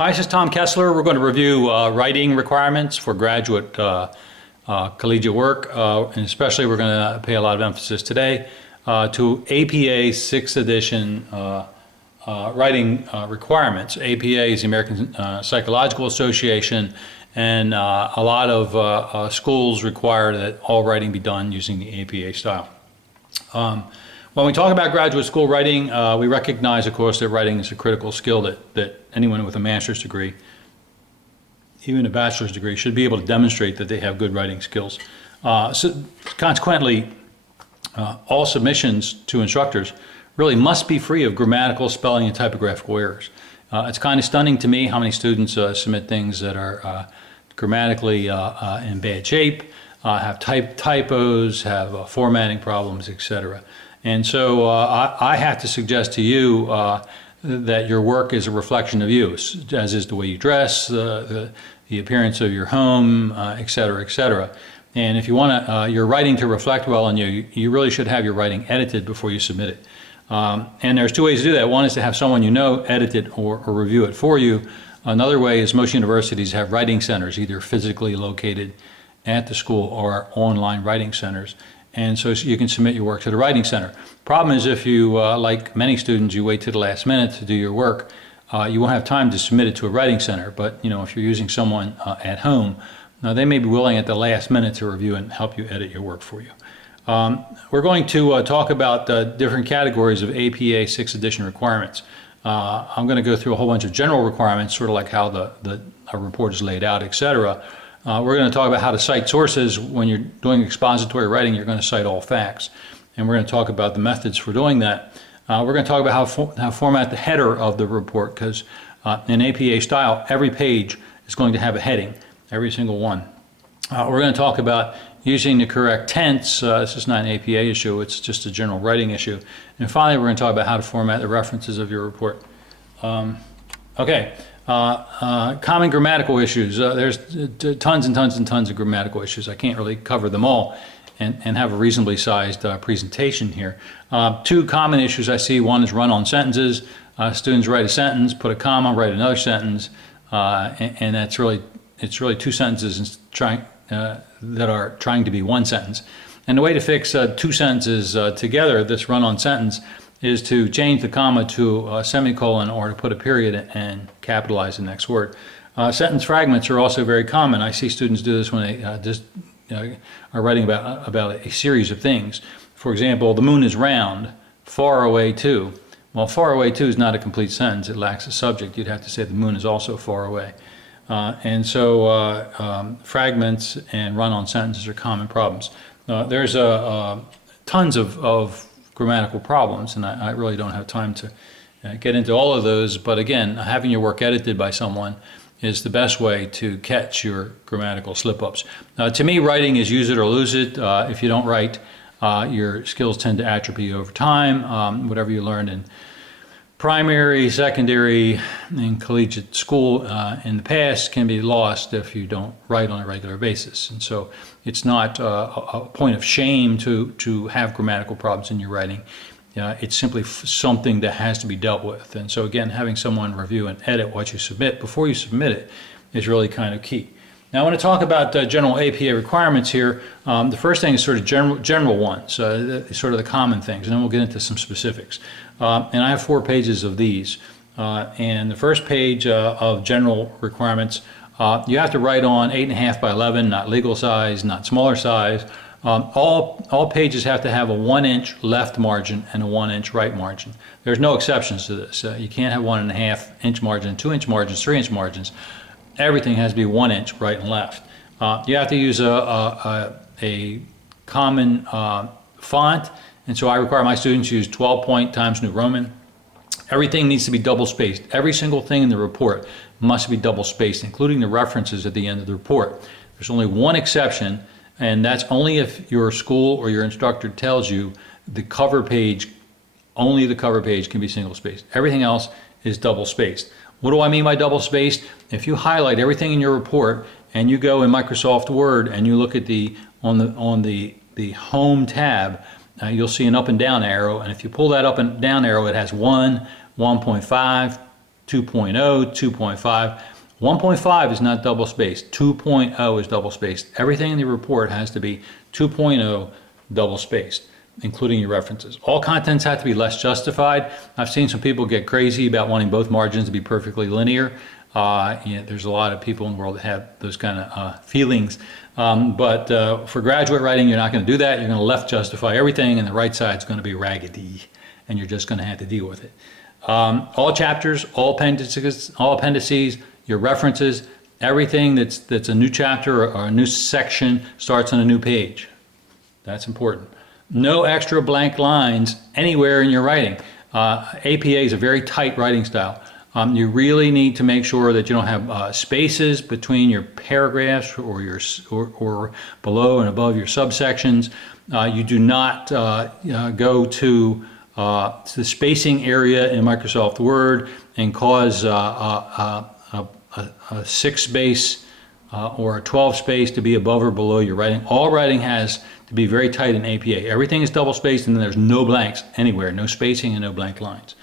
Hi, this is Tom Kessler. We're going to review writing requirements for graduate collegiate work, and especially we're going to pay a lot of emphasis today to APA 6th edition writing requirements. APA is the American Psychological Association, and a lot of schools require that all writing be done using the APA style. When we talk about graduate school writing, we recognize, of course, that writing is a critical skill that anyone with a master's degree, even a bachelor's degree, should be able to demonstrate that they have good writing skills. So consequently, all submissions to instructors really must be free of grammatical, spelling, and typographical errors. It's kind of stunning to me how many students submit things that are grammatically in bad shape, have typos, have formatting problems, etc. And so I have to suggest to you that your work is a reflection of you, as is the way you dress, the appearance of your home, et cetera, et cetera. And if you want your writing to reflect well on you, you really should have your writing edited before you submit it. And there's two ways to do that. One is to have someone you know edit it or review it for you. Another way is most universities have writing centers, either physically located at the school or online writing centers. And so you can submit your work to the writing center. Problem is, if you, like many students, you wait to the last minute to do your work, you won't have time to submit it to a writing center. But if you're using someone at home, they may be willing at the last minute to review and help you edit your work for you. We're going to talk about different categories of APA 6th edition requirements. I'm going to go through a whole bunch of general requirements, sort of like how the report is laid out, etc. We're going to talk about how to cite sources. When you're doing expository writing, you're going to cite all facts. And we're going to talk about the methods for doing that. We're going to talk about how to format the header of the report, because in APA style, every page is going to have a heading, every single one. We're going to talk about using the correct tense. This is not an APA issue, it's just a general writing issue. And finally, we're going to talk about how to format the references of your report. Okay. Common grammatical issues. There's tons and tons and tons of grammatical issues. I can't really cover them all and have a reasonably sized presentation here. Two common issues I see. One is run-on sentences. Students write a sentence, put a comma, write another sentence, and it's really two sentences that are trying to be one sentence. And the way to fix two sentences together, this run-on sentence, is to change the comma to a semicolon or to put a period and capitalize the next word. Sentence fragments are also very common. I see students do this when they are writing about a series of things. For example, the moon is round, far away too. Well, far away too is not a complete sentence. It lacks a subject. You'd have to say the moon is also far away. And so fragments and run-on sentences are common problems. There's tons of grammatical problems, and I really don't have time to get into all of those, but again, having your work edited by someone is the best way to catch your grammatical slip-ups. To me, writing is use it or lose it. If you don't write, your skills tend to atrophy over time. Whatever you learned in primary, secondary, and collegiate school in the past can be lost if you don't write on a regular basis. And so it's not a point of shame to have grammatical problems in your writing. It's simply something that has to be dealt with. And so again, having someone review and edit what you submit before you submit it is really kind of key. Now I want to talk about general APA requirements here. The first thing is sort of general ones, sort of the common things, and then we'll get into some specifics. And I have 4 pages of these. And the first page of general requirements, you have to write on 8.5 by 11, not legal size, not smaller size. All pages have to have a 1-inch left margin and a 1-inch right margin. There's no exceptions to this. You can't have 1.5-inch margin, 2-inch margins, 3-inch margins. Everything has to be 1 inch right and left. You have to use a common font, and so I require my students use 12-point Times New Roman. Everything needs to be double spaced. Every single thing in the report must be double spaced, including the references at the end of the report. There's only one exception, and that's only if your school or your instructor tells you the cover page, only the cover page can be single spaced. Everything else is double spaced. What do I mean by double spaced? If you highlight everything in your report and you go in Microsoft Word and you look at on the Home tab, you'll see an up and down arrow, and if you pull that up and down arrow, it has 1, 1.5, 2.0, 2.5. 1.5 is not double spaced. 2.0 is double spaced. Everything in the report has to be 2.0 double spaced, including your references. All contents have to be less justified. I've seen some people get crazy about wanting both margins to be perfectly linear. There's a lot of people in the world that have those kind of feelings. But for graduate writing, you're not going to do that. You're going to left justify everything, and the right side's going to be raggedy, and you're just going to have to deal with it. All chapters, all appendices, your references, everything that's a new chapter or a new section starts on a new page. That's important. No extra blank lines anywhere in your writing. APA is a very tight writing style. You really need to make sure that you don't have spaces between your paragraphs or below and above your subsections. You do not go to the spacing area in Microsoft Word and cause a 6 space or a 12 space to be above or below your writing. All writing has to be very tight in APA. Everything is double spaced, and then there's no blanks anywhere, no spacing and no blank lines.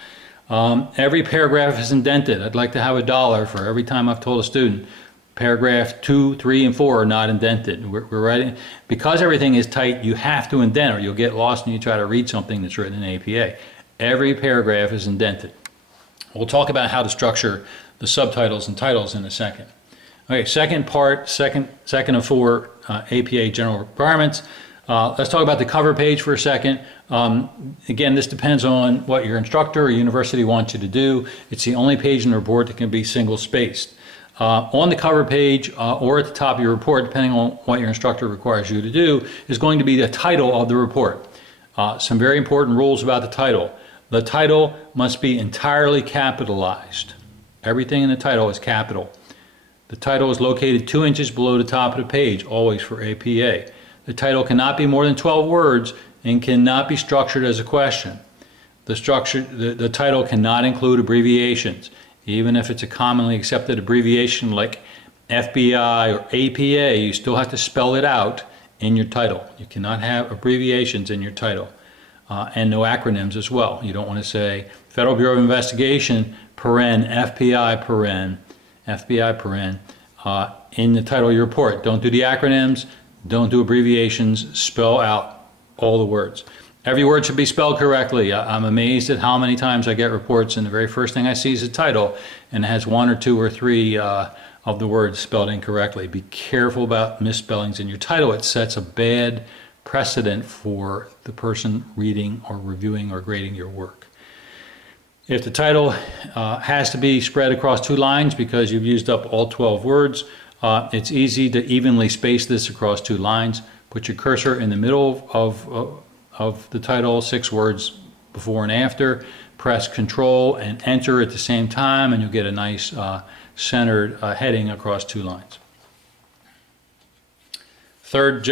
Every paragraph is indented. I'd like to have $1 for every time I've told a student paragraph 2, 3, and 4 are not indented. We're writing, because everything is tight, you have to indent or you'll get lost when you try to read something that's written in APA. Every paragraph is indented. We'll talk about how to structure the subtitles and titles in a second. Okay, second part, second of 4 APA general requirements. Let's talk about the cover page for a second. Again, this depends on what your instructor or university wants you to do. It's the only page in the report that can be single spaced. On the cover page or at the top of your report, depending on what your instructor requires you to do, is going to be the title of the report. Some very important rules about the title. The title must be entirely capitalized. Everything in the title is capital. The title is located 2 inches below the top of the page, always for APA. The title cannot be more than 12 words and cannot be structured as a question. The title cannot include abbreviations. Even if it's a commonly accepted abbreviation like FBI or APA, you still have to spell it out in your title. You cannot have abbreviations in your title. And no acronyms as well. You don't want to say Federal Bureau of Investigation, FBI, in the title of your report. Don't do the acronyms. Don't do abbreviations. Spell out all the words. Every word should be spelled correctly. I'm amazed at how many times I get reports and the very first thing I see is a title and it has 1 or 2 or 3 of the words spelled incorrectly. Be careful about misspellings in your title. It sets a bad precedent for the person reading or reviewing or grading your work. If the title has to be spread across 2 lines because you've used up all 12 words, it's easy to evenly space this across 2 lines. Put your cursor in the middle of the title, 6 words before and after. Press Control and Enter at the same time, and you'll get a nice centered heading across 2 lines. Third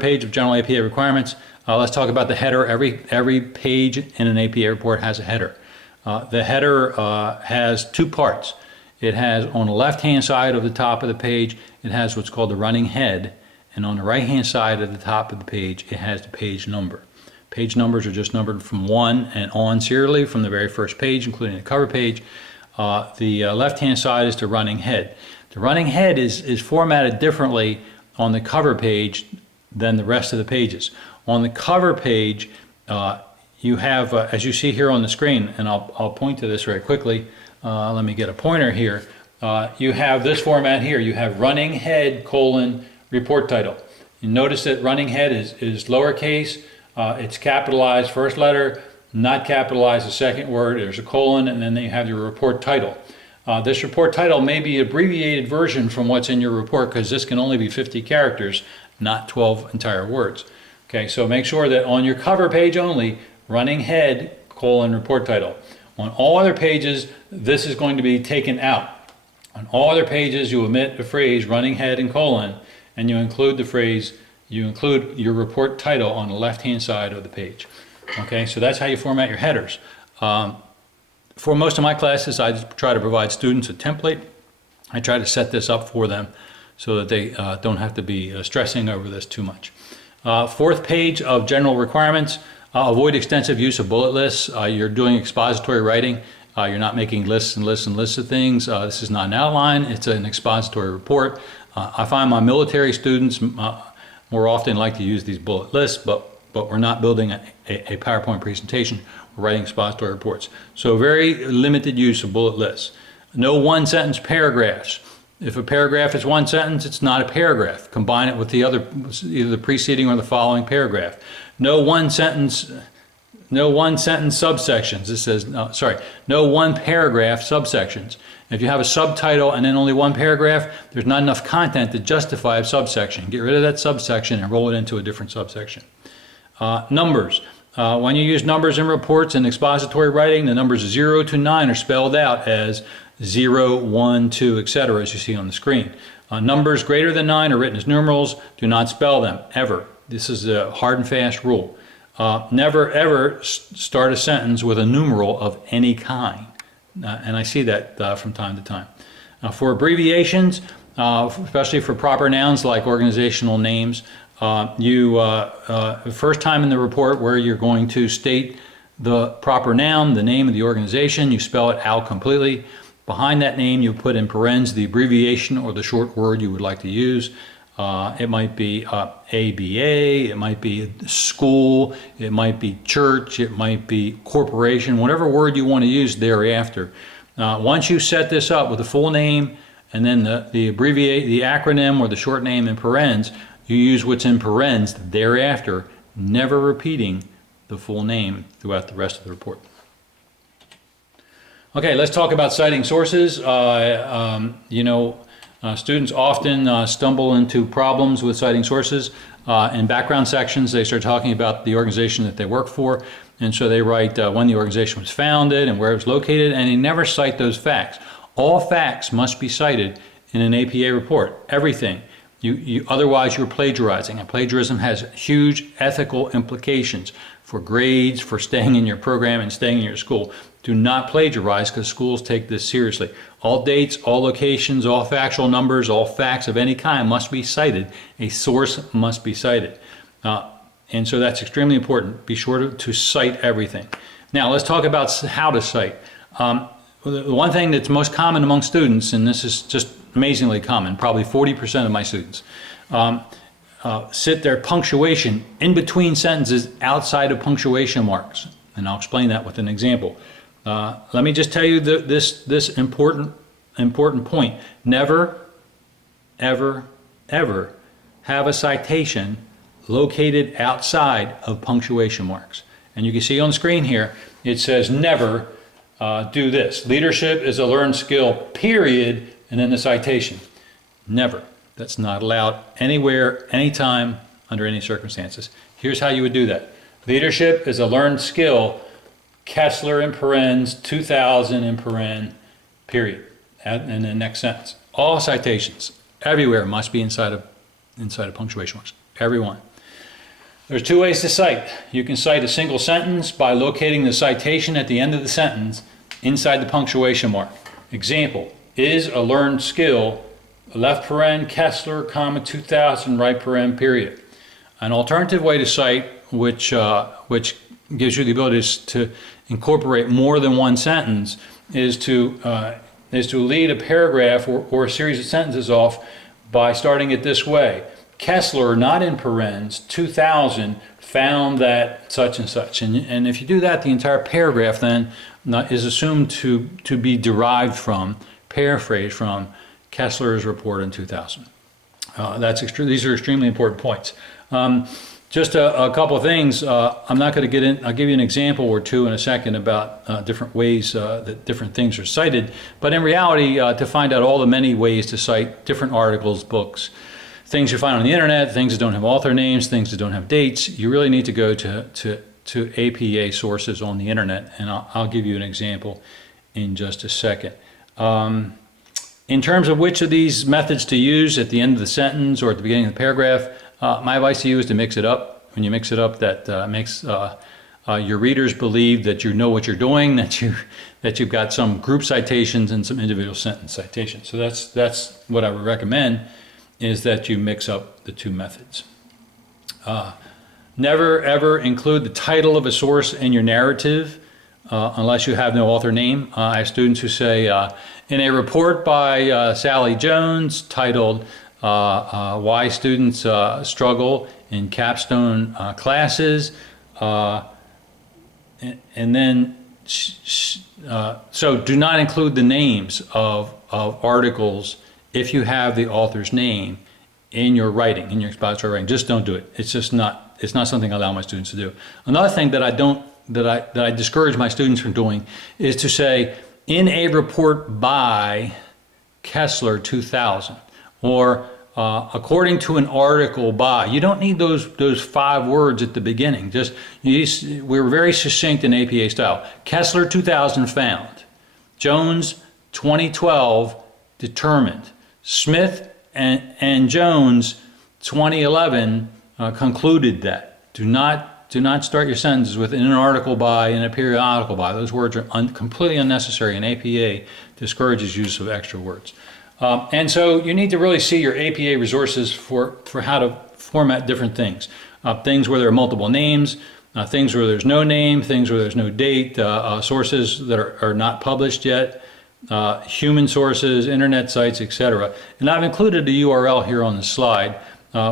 page of general APA requirements. Let's talk about the header. Every page in an APA report has a header. The header has 2 parts. It has, on the left-hand side of the top of the page, it has what's called the running head, and on the right-hand side of the top of the page, it has the page number. Page numbers are just numbered from 1 and on serially from the very first page, including the cover page. The left-hand side is the running head. The running head is formatted differently on the cover page than the rest of the pages. On the cover page, you have, as you see here on the screen, and I'll point to this very quickly. Let me get a pointer here. You have this format here. You have running head : report title. You notice that running head is lowercase. It's capitalized first letter, not capitalized the second word. There's a colon, and then you have your report title. This report title may be an abbreviated version from what's in your report because this can only be 50 characters, not 12 entire words. Okay, so make sure that on your cover page only, running head : report title. On all other pages, this is going to be taken out. On all other pages, you omit the phrase running head and colon, and you include the phrase, you include your report title on the left-hand side of the page. Okay, so that's how you format your headers. For most of my classes, I just try to provide students a template. I try to set this up for them so that they don't have to be stressing over this too much. 4th page of general requirements. Avoid extensive use of bullet lists. You're doing expository writing, You're not making lists and lists and lists of things. This is not an outline. It's an expository report. I find my military students more often like to use these bullet lists, but we're not building a PowerPoint presentation. We're writing expository reports. So very limited use of bullet lists. No one-sentence paragraphs. If a paragraph is one sentence, it's not a paragraph. Combine it with the other, either the preceding or the following paragraph. No one-sentence subsections. It says, no one paragraph subsections. If you have a subtitle and then only one paragraph, there's not enough content to justify a subsection. Get rid of that subsection and roll it into a different subsection. Numbers. When you use numbers in reports and expository writing, the numbers 0 to 9 are spelled out as 0, 1, 2, etc., as you see on the screen. Numbers greater than 9 are written as numerals. Do not spell them, ever. This is a hard and fast rule. Never, ever start a sentence with a numeral of any kind. And I see that from time to time. For abbreviations, especially for proper nouns like organizational names, first time in the report where you're going to state the proper noun, the name of the organization, you spell it out completely. Behind that name, you put in parentheses the abbreviation or the short word you would like to use. It might be ABA, it might be school, it might be church, it might be corporation, whatever word you want to use thereafter. Once you set this up with the full name and then the acronym or the short name in parentheses, you use what's in parentheses thereafter, never repeating the full name throughout the rest of the report. Okay, let's talk about citing sources. Students often stumble into problems with citing sources. In background sections, they start talking about the organization that they work for, and so they write when the organization was founded and where it was located, and they never cite those facts. All facts must be cited in an APA report, everything. Otherwise, you're plagiarizing, and plagiarism has huge ethical implications for grades, for staying in your program and staying in your school. Do not plagiarize, because schools take this seriously. All dates, all locations, all factual numbers, all facts of any kind must be cited. A source must be cited. And so that's extremely important. Be sure to cite everything. Now let's talk about how to cite. The one thing that's most common among students, and this is just amazingly common, probably 40% of my students, sit their punctuation in between sentences outside of punctuation marks. And I'll explain that with an example. Let me just tell you this important point. Never, ever, ever have a citation located outside of punctuation marks. And you can see on the screen here, it says never do this. Leadership is a learned skill, period, and then the citation. Never. That's not allowed anywhere, anytime, under any circumstances. Here's how you would do that. Leadership is a learned skill, Kessler in parentheses, 2000 in parentheses, period. And the next sentence. All citations, everywhere, must be inside of punctuation marks. Everyone. There's two ways to cite. You can cite a single sentence by locating the citation at the end of the sentence inside the punctuation mark. Example, is a learned skill, left paren, Kessler, comma, 2000, right paren, period. An alternative way to cite, which gives you the ability to incorporate more than one sentence, is to lead a paragraph or a series of sentences off by starting it this way. Kessler, not in parentheses, 2000, found that such and such. And if you do that, the entire paragraph then is assumed to be derived from, paraphrased from, Kessler's report in 2000. These are extremely important points. Just a couple of things. I'm not going to get in. I'll give you an example or two in a second about different ways that different things are cited. But in reality, to find out all the many ways to cite different articles, books, things you find on the internet, things that don't have author names, things that don't have dates, you really need to go to APA sources on the internet. And I'll give you an example in just a second. In terms of which of these methods to use at the end of the sentence or at the beginning of the paragraph, my advice to you is to mix it up. When you mix it up, that makes your readers believe that you know what you're doing, that you've got some group citations and some individual sentence citations. So that's what I would recommend, is that you mix up the two methods. Never ever include the title of a source in your narrative. unless you have no author name. I have students who say, in a report by Sally Jones titled Why Students Struggle in Capstone Classes, and then so do not include the names of articles if you have the author's name in your writing, in your expository writing. Just don't do it. It's not something I allow my students to do. Another thing that I discourage my students from doing is to say, in a report by Kessler 2000, or according to an article by. You don't need those 5 words at the beginning. We're very succinct in APA style. Kessler 2000 found. Jones 2012 determined. Smith and Jones 2011 concluded that. Do not start your sentences with an article by and a periodical by. Those words are completely unnecessary, and APA discourages use of extra words. And so you need to really see your APA resources for how to format different things. Things where there are multiple names, things where there's no name, things where there's no date, sources that are not published yet, human sources, internet sites, etc. And I've included a URL here on the slide,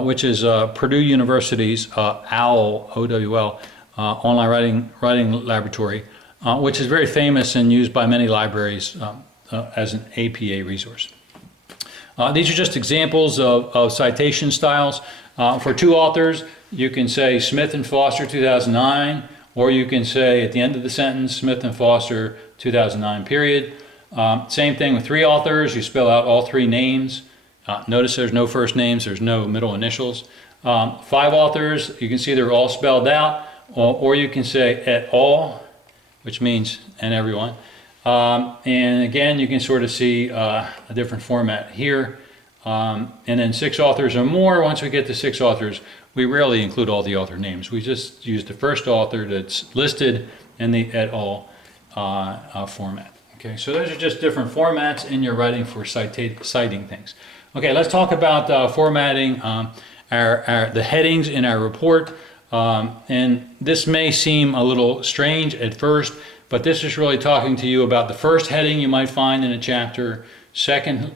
which is Purdue University's OWL, O-W-L, Online Writing Laboratory, which is very famous and used by many libraries as an APA resource. These are just examples of citation styles. For 2 authors, you can say Smith and Foster 2009, or you can say at the end of the sentence, Smith and Foster 2009 period. Same thing with 3 authors, you spell out all 3 names. Notice there's no first names, there's no middle initials. 5 authors, you can see they're all spelled out, or you can say et al., which means and everyone. And again, you can sort of see a different format here. And then 6 authors or more. Once we get to 6 authors, we rarely include all the author names. We just use the first author that's listed in the et al. Format. Okay, so those are just different formats in your writing for citing things. Okay, let's talk about formatting the headings in our report. And this may seem a little strange at first, but this is really talking to you about the first heading you might find in a chapter, second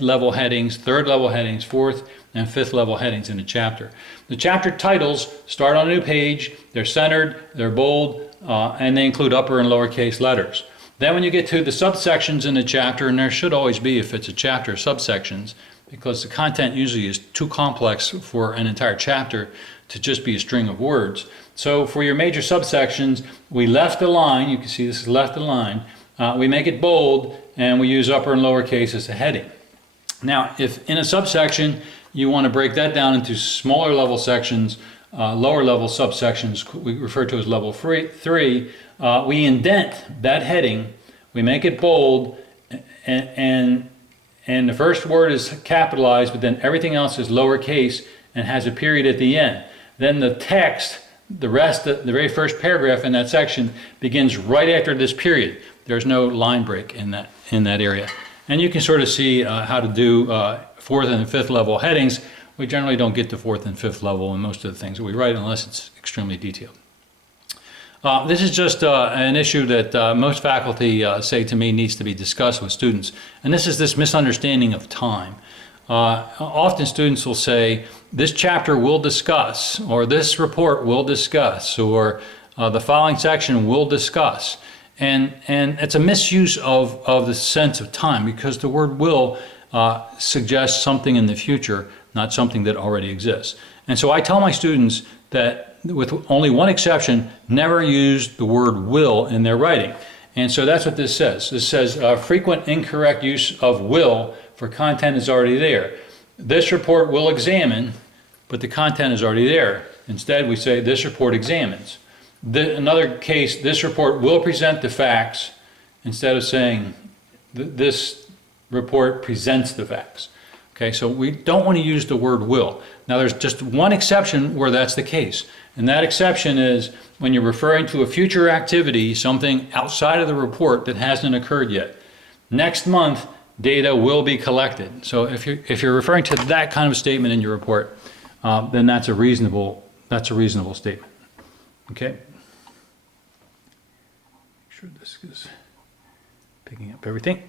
level headings, third level headings, fourth and fifth level headings in a chapter. The chapter titles start on a new page, they're centered, they're bold, and they include upper and lowercase letters. Then when you get to the subsections in a chapter, and there should always be if it's a chapter, subsections, because the content usually is too complex for an entire chapter to just be a string of words. So for your major subsections, we left the line, you can see this is left the line, we make it bold, and we use upper and lowercase as a heading. Now, if in a subsection you want to break that down into smaller level sections, lower level subsections, we refer to as level 3, we indent that heading, we make it bold, and the first word is capitalized, but then everything else is lowercase and has a period at the end. Then the text, the very first paragraph in that section begins right after this period. There's no line break in that area. And you can sort of see how to do 4th and 5th level headings. We generally don't get to 4th and 5th level in most of the things that we write unless it's extremely detailed. This is just an issue that most faculty say to me needs to be discussed with students. And this is this misunderstanding of time. Often students will say, this chapter will discuss, or this report will discuss, or the following section will discuss. And it's a misuse of the sense of time, because the word will suggests something in the future, not something that already exists. And so I tell my students that, with only one exception, never use the word will in their writing. And so that's what this says. This says frequent incorrect use of will for content is already there. This report will examine, but the content is already there. Instead, we say this report examines. Another case, this report will present the facts, instead of saying this report presents the facts. Okay, so we don't want to use the word will. Now there's just one exception where that's the case. And that exception is when you're referring to a future activity, something outside of the report that hasn't occurred yet. Next month, data will be collected. So if you're referring to that kind of statement in your report, then that's a reasonable statement. Okay. sure this is picking up everything.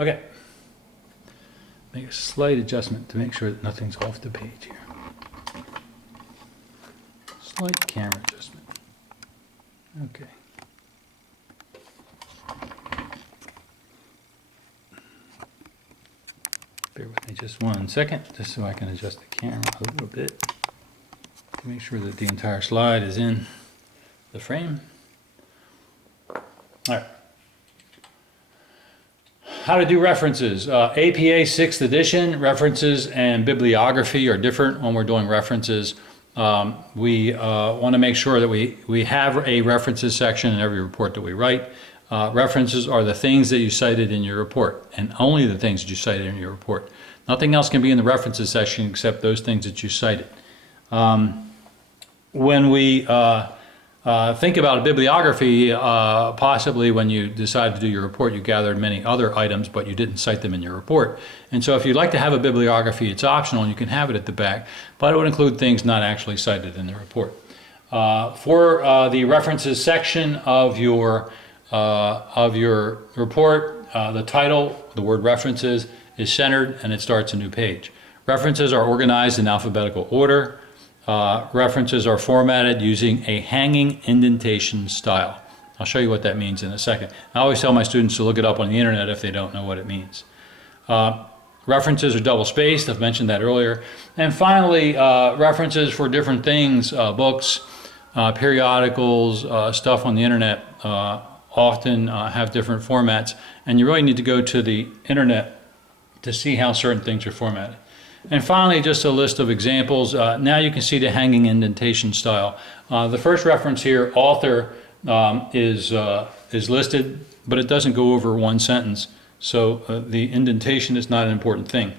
Okay. Make a slight adjustment to make sure that nothing's off the page here. Slight camera adjustment. Okay. Bear with me just 1 second, just so I can adjust the camera a little bit to make sure that the entire slide is in the frame. All right. How to do references. APA 6th edition, references and bibliography are different when we're doing references. We want to make sure that we have a references section in every report that we write. References are the things that you cited in your report, and only the things that you cited in your report. Nothing else can be in the references section except those things that you cited. When we think about a bibliography, possibly when you decide to do your report, you gathered many other items, but you didn't cite them in your report. And so if you'd like to have a bibliography, it's optional, and you can have it at the back, but it would include things not actually cited in the report. For the references section of your report, the title, the word references, is centered and it starts a new page. References are organized in alphabetical order. References are formatted using a hanging indentation style. I'll show you what that means in a second. I always tell my students to look it up on the internet if they don't know what it means. References are double spaced. I've mentioned that earlier. And finally, references for different things, books, periodicals, stuff on the internet, often have different formats, and you really need to go to the internet to see how certain things are formatted. And finally, just a list of examples. Now you can see the hanging indentation style. The first reference here, author, is listed, but it doesn't go over 1 sentence, so the indentation is not an important thing.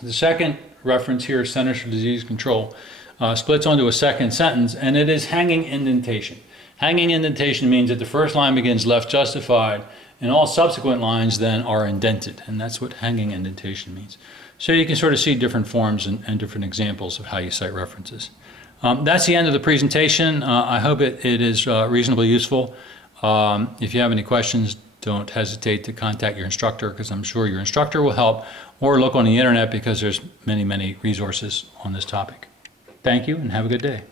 The second reference here, Centers for Disease Control, splits onto a second sentence, and it is hanging indentation. Hanging indentation means that the first line begins left justified, and all subsequent lines then are indented, and that's what hanging indentation means. So you can sort of see different forms and different examples of how you cite references. That's the end of the presentation. I hope it is reasonably useful. If you have any questions, don't hesitate to contact your instructor, because I'm sure your instructor will help, or look on the internet because there's many, many resources on this topic. Thank you and have a good day.